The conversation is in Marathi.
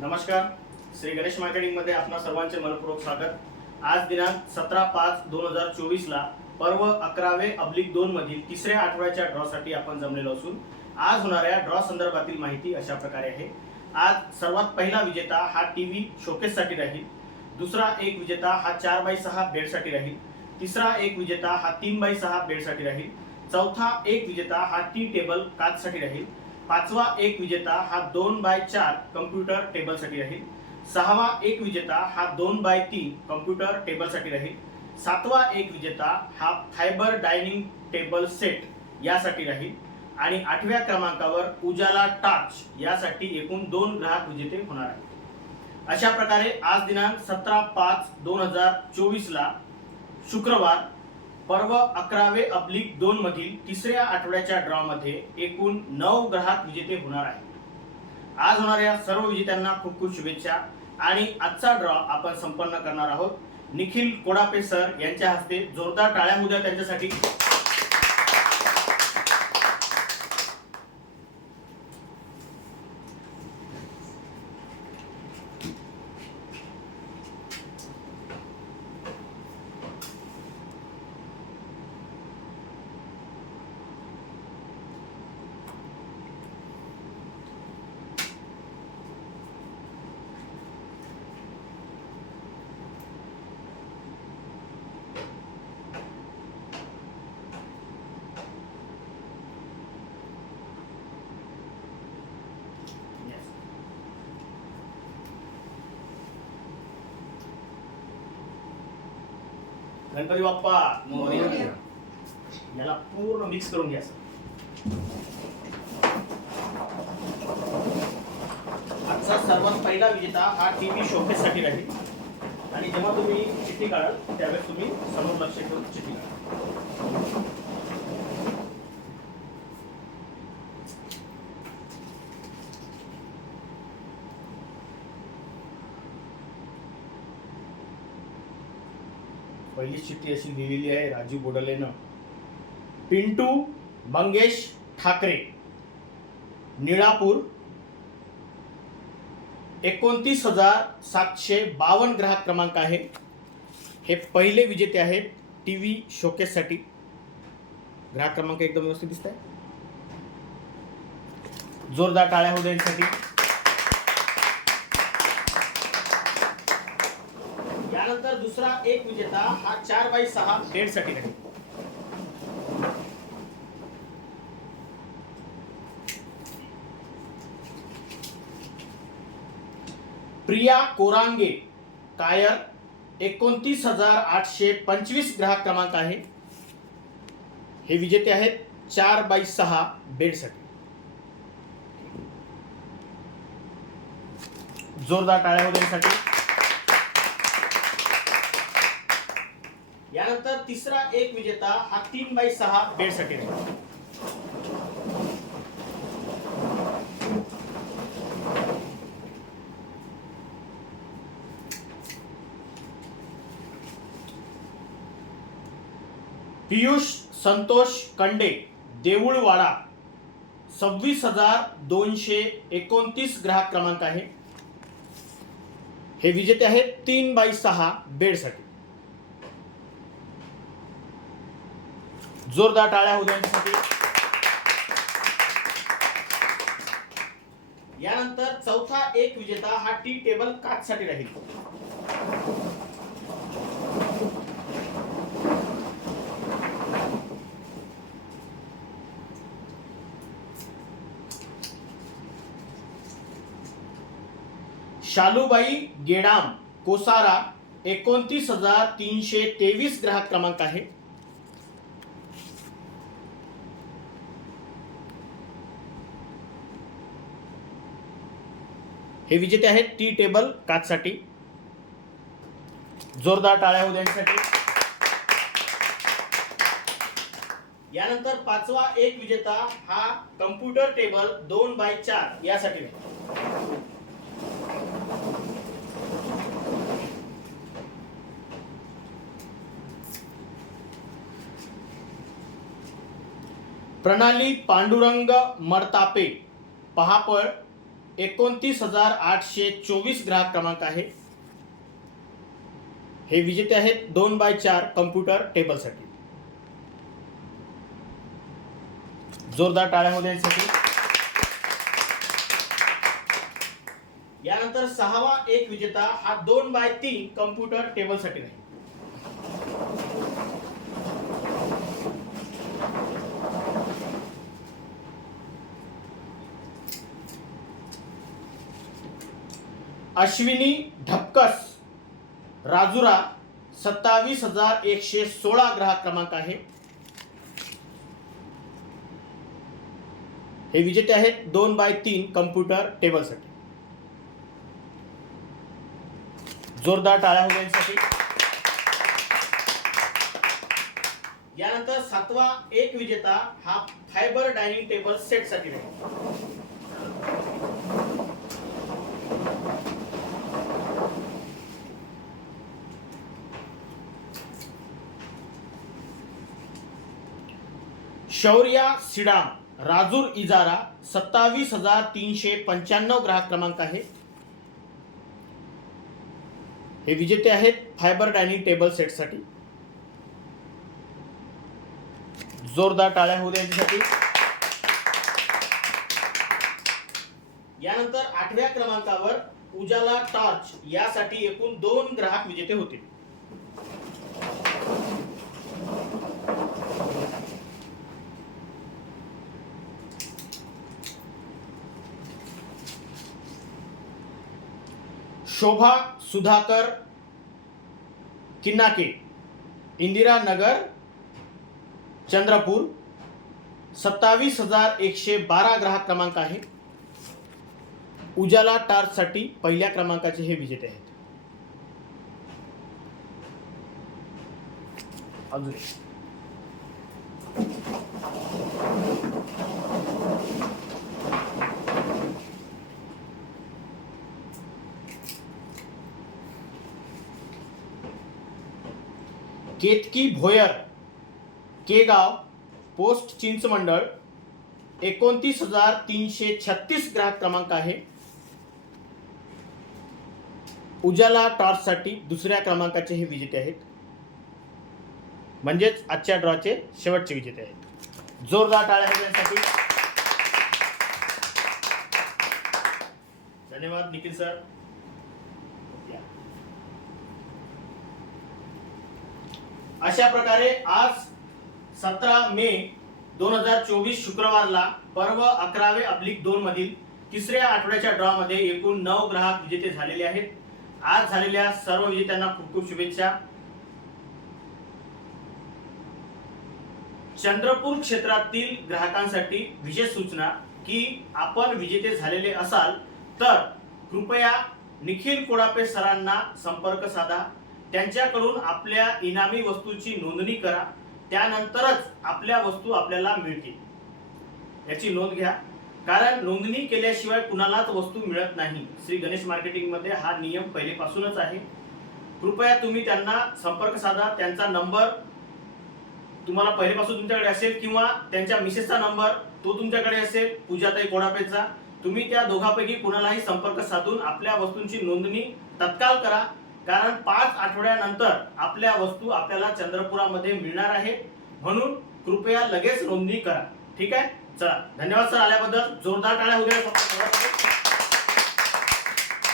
नमस्कार. श्री गणेश मार्केटिंगमध्ये आपणा सर्वांचे मनपूर्वक स्वागत. आज दिनांक सतरा पाच दोन हजार चोवीसला पर्व अकरावे अब्लिक दोनमधील तिसऱ्या आठवड्याच्या ड्रॉसाठी आपण जमलेलो असून आज होणाऱ्या ड्रॉ संदर्भातील माहिती अशा प्रकारे आहे. आज सर्वात पहिला विजेता हा टी व्ही शोकेससाठी राहील. दुसरा एक विजेता हा चार बाय सहा बेडसाठी राहील. तिसरा एक विजेता हा तीन बाय सहा बेडसाठी राहील. चौथा एक विजेता हा टी टेबल काचसाठी राहील. पाचवा एक विजेता हा दोन बाय चार कम्प्युटर टेबलसाठी राहील. सहावा एक विजेता हा दोन बाय तीन कम्प्युटर टेबलसाठी राहील. सातवा एक विजेता हा फायबर डायनिंग टेबल सेट यासाठी राहील. आणि आठव्या क्रमांकावर उजाला टार्च यासाठी एकूण दोन ग्राहक विजेते होणार आहेत. अशा प्रकारे आज दिनांक सतरा पाच दोन हजार चोवीसला शुक्रवार पर्व अकरावे अब्लिक दोन मधील तिसऱ्या आठवड्याच्या ड्रॉमध्ये एकूण नऊ ग्राहक विजेते होणार आहेत. आज होणाऱ्या सर्व विजेत्यांना खूप खूप शुभेच्छा आणि आजचा ड्रॉ आपण संपन्न करणार आहोत. निखिल कोडापे सर यांच्या हस्ते जोरदार टाळ्या मुद्या त्यांच्यासाठी. गणपती बाप्पा मोरया. याला पूर्ण मिक्स करून घ्या. आजचा सर्वात पहिला विजेता हा टी व्ही शोकेस साठी राहील. आणि जेव्हा तुम्ही चिठ्ठी काढाल त्यावेळेस तुम्ही समोर लक्ष ठेवून चिठ्ठी काढा. पहिली चिठ्ठी अशी लिहिलेली आहे राजीव बोडलेनं. पिंटू मंगेश ठाकरे निळापूर एकोणतीस हजार सातशे बावन्न ग्राहक क्रमांक आहे. हे पहिले विजेते आहेत टी व्ही शोकेससाठी. ग्राहक क्रमांक एकदम व्यवस्थित दिसत आहे जोरदार टाळ्या होऊ त्यानंतर दुसरा एक विजेता हा चार बाय सहा बेडसाठी प्रिया कोरांगे कायर एकोणतीस हजार आठशे पंचवीस ग्राहक क्रमांक आहे. हे विजेते आहेत चार बाय सहा बेडसाठी. जोरदार टाळ्या होऊ यानंतर तिसरा एक विजेता हा तीन बाय सहा बेडसाठी राहील पियुष संतोष कंडे देऊळवाडा सव्वीस हजार दोनशे एकोणतीस ग्राहक क्रमांक आहे. हे विजेते आहेत तीन बाय सहा बेडसाठी जोरदार टाळ्या होऊ यांच्यासाठी. यानंतर चौथा एक विजेता हा टी टेबल काचसाठी राहील. शालूबाई गेडाम कोसारा एकोणतीस हजार तीनशे तेवीस ग्राहक क्रमांक आहे. हे विजेते आहेत टी टेबल काचसाठी. जोरदार टाळ्या होऊ यानंतर पाचवा एक विजेता हा कम्प्युटर टेबल दोन बाय चार यासाठी. प्रणाली पांडुरंग मरतापे पहापळ एकोणतीस हजार आठशे चोवीस ग्राहक क्रमांक आहे. हे विजेते आहेत दोन बाय चार कम्प्युटर टेबलसाठी. जोरदार टाळ्यामध्ये यानंतर सहावा एक विजेता हा दोन बाय तीन कम्प्युटर टेबलसाठी नाही. अश्विनी ढपकस. राजुरा सत्तावीस हजार एकशे सोळा ग्राहक क्रमांक आहे. हे विजेते आहेत दोन बाय तीन कम्प्युटर टेबलसाठी. जोरदार टाळ्या होण्यासाठी यानंतर सातवा एक विजेता हा fibre dining table set Shaurya Sidam Rajur Ijara सत्तावीस हजार तीनशे पंच्याण्णव ग्राहक क्रमांक आहे. हे विजेते आहेत फायबर डायनिंग टेबल सेटसाठी. जोरदार टाळ्या होऊ द्या यांच्यासाठी. यानंतर आठव्या क्रमांकावर उजाला टॉर्च यासाठी एकूण दोन ग्राहक विजेते होते. शोभा सुधाकर किन्नाके इंदिरा नगर चंद्रपूर. सत्तावीस हजार एकशे बारा ग्राहक क्रमांक आहे उजाला टार्चसाठी पहिल्या क्रमांकाचे हे विजेते आहेत. अजून केतकी भोयर केगाव पोस्ट चिंचमंडळ एकोणतीस हजार तीनशे छत्तीस ग्राहक क्रमांक आहे. उजाला टॉर्चसाठी दुसऱ्या क्रमांकाचे हे विजेते आहेत. म्हणजेच आजच्या ड्रॉचे शेवटचे विजेते आहेत. जोरदार टाळ्या आहेत धन्यवाद निखिल सर. अशा प्रकारे आज सतरा मे दोन हजार चोवीस शुक्रवारला पर्व अकरावे अब्लिक दोन मधील तिसऱ्या आठवड्याच्या ड्रॉ मध्ये एकूण नऊ ग्राहक विजेते झालेले आहेत. आज झालेल्या सर्व विजेत्यांना खूप खूप शुभेच्छा. चंद्रपूर क्षेत्रातील ग्राहकांसाठी विशेष सूचना की आपण विजेते झालेले असाल तर कृपया निखिल कोडापे सरांना संपर्क साधा. त्यांच्याकडून आपल्या इनामी वस्तूची नोंदणी करा. त्यानंतरच आपल्या वस्तू आपल्याला मिळतील. याची नोंद घ्या. कारण नोंदणी केल्याशिवाय कुणालाच वस्तू मिळत नाही. श्री गणेश मार्केटिंगमध्ये हा नियम पहिलेपासूनच आहे. कृपया तुम्ही त्यांना संपर्क साधा. त्यांचा नंबर तुम्हाला पहिलेपासून तुमच्याकडे असेल किंवा त्यांच्या मिसेसचा नंबर तो तुमच्याकडे असेल. पूजाताई कोडापेचा. तुम्ही त्या दोघांपैकी कुणालाही संपर्क साधून आपल्या वस्तूंची नोंदणी तत्काळ करा. कारण पाच आठवड्यानंतर आपल्या वस्तू आपल्याला चंद्रपुरामध्ये मिळणार आहे. म्हणून कृपया लगेच नोंदणी करा. ठीक आहे? चला. धन्यवाद सर आल्याबद्दल. जोरदार टाळ्या होऊ द्या. फक्त